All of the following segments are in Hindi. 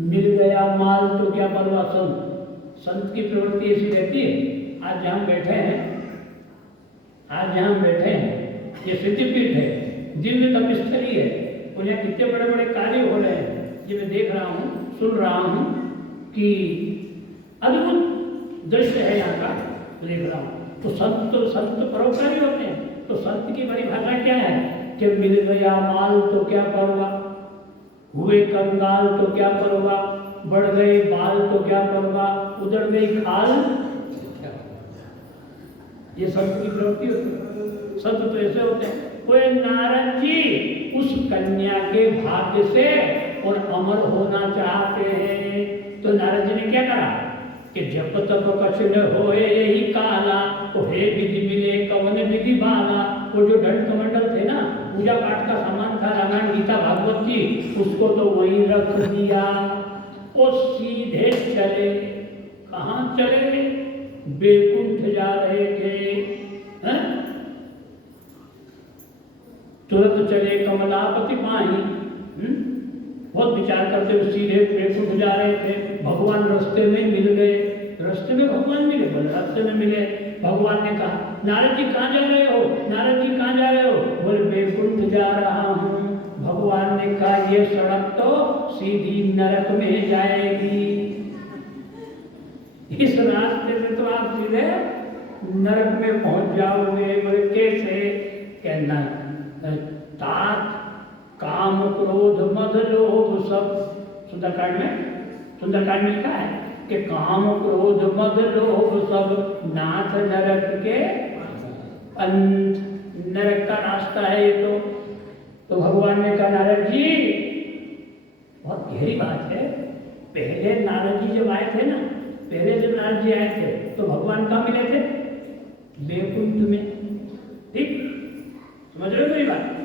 मिल गया माल तो क्या परवाह। संत की प्रवृत्ति ऐसी रहती है। आज जहाँ बैठे हैं ये सिद्धिपीठ है, दिव्य तपस्थली है, और यहाँ कितने बड़े बड़े कार्य हो रहे हैं। ये मैं देख रहा हूँ, सुन रहा हूँ कि अद्भुत दृश्य है यहाँ का, देख रहा हूँ। तो संत परोपकारी होते हैं। तो संत की बड़ी भाषा क्या है कि मिल गया माल तो क्या परवाह, हुए कंगाल तो क्या परवाह, बढ़ गए बाल तो क्या परवाह, उधड़ गई खाल। ये संत की प्रवृत्ति होती है। संत तो ऐसे होते हैं। कोई नारद जी उस कन्या के भाग्य से और अमर होना चाहते हैं। तो नारद जी ने क्या करा कि जप तप कछ न होए यही काला, तो हे विधि मिले कवन विधि बाला। वो जो दंड कमंडल थे ना, पूजा पाठ का सामान था, रामायण गीता भागवत की, उसको तो वही रख दिया और सीधे चले। कहाँ चले? बैकुंठ जा रहे थे। तुरंत चले कमलापति माही। बहुत विचार करते हुए सीधे बैकुंठ जा रहे थे। भगवान रास्ते में मिल गए। रास्ते में भगवान मिले, बोले रास्ते में मिले। भगवान ने कहा नारद जी कहाँ जा रहे हो, नारद जी कहाँ जा रहे हो? बोले बैकुंठ जा रहा हूँ। भगवान ने कहा ये सड़क तो सीधी नरक में जाएगी, इस रास्ते में तो आप सीधे नरक में पहुंच जाओगे। बोले कैसे? कहना तात काम क्रोध मद लोभ सब। सुंदरकांड में लिखा है कि काम क्रोध मद लोभ सब नाथ नरक के अंत। नरक का रास्ता है ये तो भगवान ने कहा नारद जी, बहुत गहरी बात है। पहले नारद जी जब आए थे ना, नारद जी आए थे तो भगवान कहाँ मिले थे? बैकुंठ में। ठीक समझ रहे हो मेरी बात?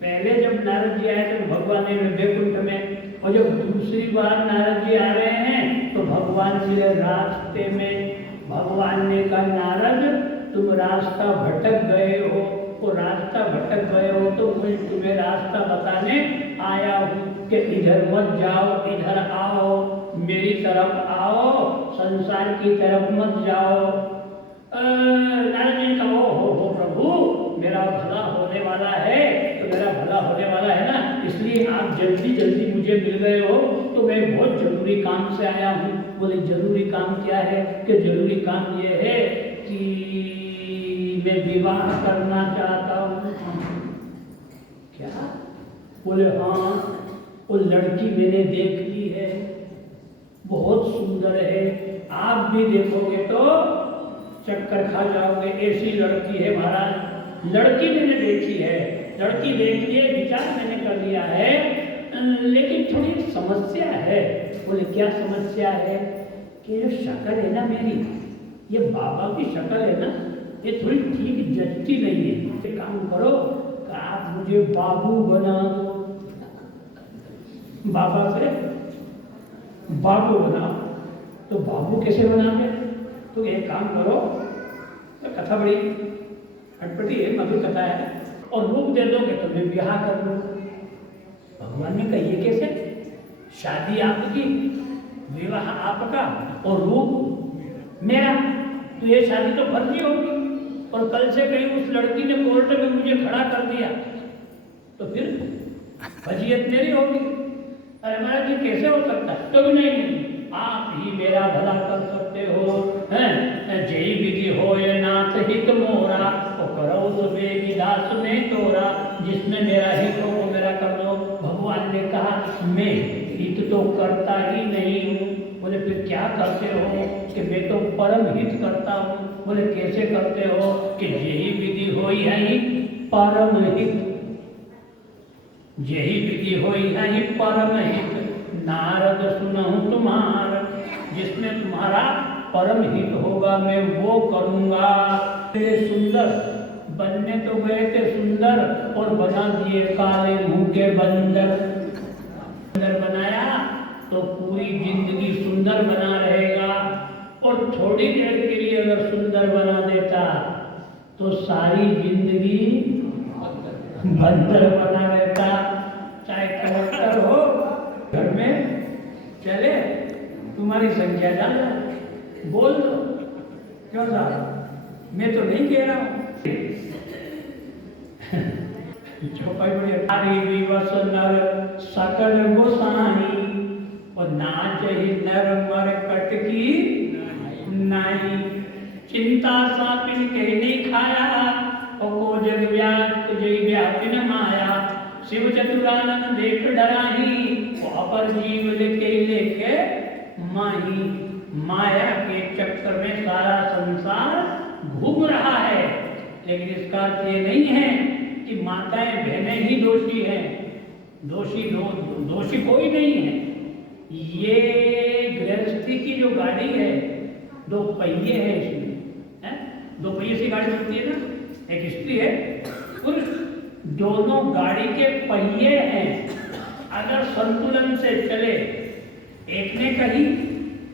पहले जब नारद जी आए थे तो भगवान ने बैकुंठ में, और जब दूसरी बार नारद जी आ रहे हैं तो भगवान मिले रास्ते में। भगवान ने कहा नारद तुम रास्ता भटक गए हो, और रास्ता भटक गए हो तो मैं तुम्हें रास्ता बताने आया हूँ कि इधर मत जाओ, इधर आओ, मेरी तरफ आओ, संसार की तरफ मत जाओ। नारद जी ने कहा हो प्रभु, मेरा भला होने वाला है, तो मेरा भला होने वाला है ना, इसलिए आप जल्दी जल्दी मुझे मिल गए हो, तो मैं बहुत जरूरी काम से आया हूँ। बोले जरूरी काम क्या है? कि जरूरी काम ये है कि मैं विवाह करना चाहता हूँ। क्या? बोले हाँ, वो लड़की मैंने देख ली है, बहुत सुंदर है, आप भी देखोगे तो चक्कर खा जाओगे, ऐसी लड़की है महाराज। लड़की मैंने देखी है, लड़की देख लिए, विचार मैंने कर लिया है, लेकिन थोड़ी समस्या है। बोले क्या समस्या है? कि जो शक्ल है ना मेरी, ये बाबा की शक्ल है ना, ये थोड़ी ठीक जचती नहीं है। एक काम करो, आप मुझे बाबू बना दो। बाबा से बाबू बनाओ। तो बाबू कैसे बनाते? तो एक काम करो, तो कथा बड़ी अटपटी है, मधुर कथा है, और रूप दे दोगे तो मैं ब्याह कर लूँ। भगवान ने कहा ये कैसे? शादी आपकी, विवाह आपका, और रूप मेरा, तो ये शादी तो फर्जी होगी। और कल से कहीं उस लड़की ने कोर्ट में मुझे खड़ा कर दिया तो फिर फजीयत मेरी होगी। अरे महाराज जी कैसे हो सकता है? तो नहीं, आप ही मेरा भला कर सकते हो। जय विधि होए नाथ हित मोरा, ओ करो सुबे विलास में तोरा। जिसमें मेरा हित हो वो मेरा कर दो। भगवान ने कहा मैं हित तो करता ही नहीं हूँ। बोले फिर क्या करते हो? कि मैं तो परम हित करता हूँ। बोले कैसे करते हो? कि यही विधि होई है परम हित, यही विधि होई है परम हित। नारद सुनहु तुम्हार, जिसमें तुम्हारा परम हित होगा मैं वो करूँगा। सुंदर बनने तो गए थे सुंदर, और बना दिए काले मुंह के बंदर। सुंदर बनाया तो पूरी जिंदगी सुंदर बना रहेगा, और थोड़ी देर के लिए अगर सुंदर बना देता तो सारी जिंदगी बंदर बना रहता। चाहे कलेक्टर हो, घर में चले, तुम्हारी संख्या ज्यादा, बोल दो। क्यों साहब, मैं तो नहीं कह रहा हूं। चौपाई बड़ी हरी विवश नर सकल गोसाई और नाच ही नर मर कट की नाई। चिंता सापिन के नहीं खाया और को जग व्याज तुझे व्यापिन माया। शिव चतुरानन देख डराही वो अपर जीव लेके माही। माया के चक्कर में सारा संसार घूम रहा है, लेकिन इसका अर्थ ये नहीं है कि माताएं बहनें ही दोषी हैं। दोषी कोई नहीं है। ये गृहस्थी की जो गाड़ी है, दो पहिए हैं इसमें, है? दो पहिए से गाड़ी चलती है ना, एक स्त्री है पुरुष, दोनों गाड़ी के पहिए हैं। अगर संतुलन से चले, एक ने कही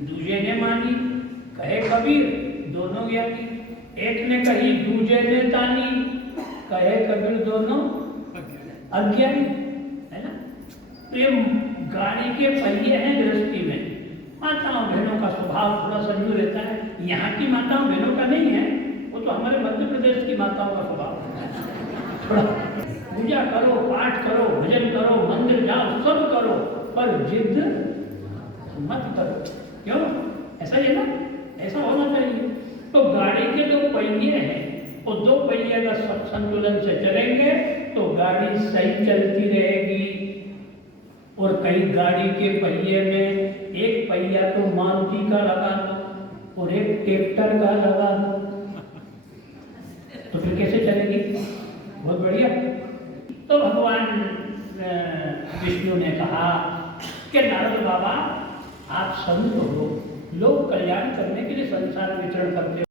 दूसरे ने मानी, कहे कबीर दोनों ज्ञानी। एक ने कही दूसरे ने तानी, कहे कबीर दोनों अज्ञानी, है ना। तो ये गाड़ी के पहिए हैं गृहस्थी में। माताओं बहनों का स्वभाव थोड़ा संजू रहता है। यहाँ की माताओं बहनों का नहीं है, वो तो हमारे मध्य प्रदेश की माताओं का स्वभाव है। थोड़ा पूजा करो, पाठ करो, भजन करो, मंदिर जाओ, सब करो, पर जिद मत करो। क्यों? ऐसा ही है ना, ऐसा होना चाहिए। तो गाड़ी के दो पहिए हैं, वो दो पहिए अगर संतुलन से चलेंगे तो गाड़ी सही चलती रहेगी। और कई गाड़ी के पहिए में एक पहिया तो मारुति का लगा दो और एक ट्रैक्टर का लगा दो, तो फिर कैसे चलेगी? बहुत बढ़िया। तो भगवान विष्णु ने कहा कि नारद बाबा आप संत हो, लोक कल्याण करने के लिए संसार में विचरण करते हो।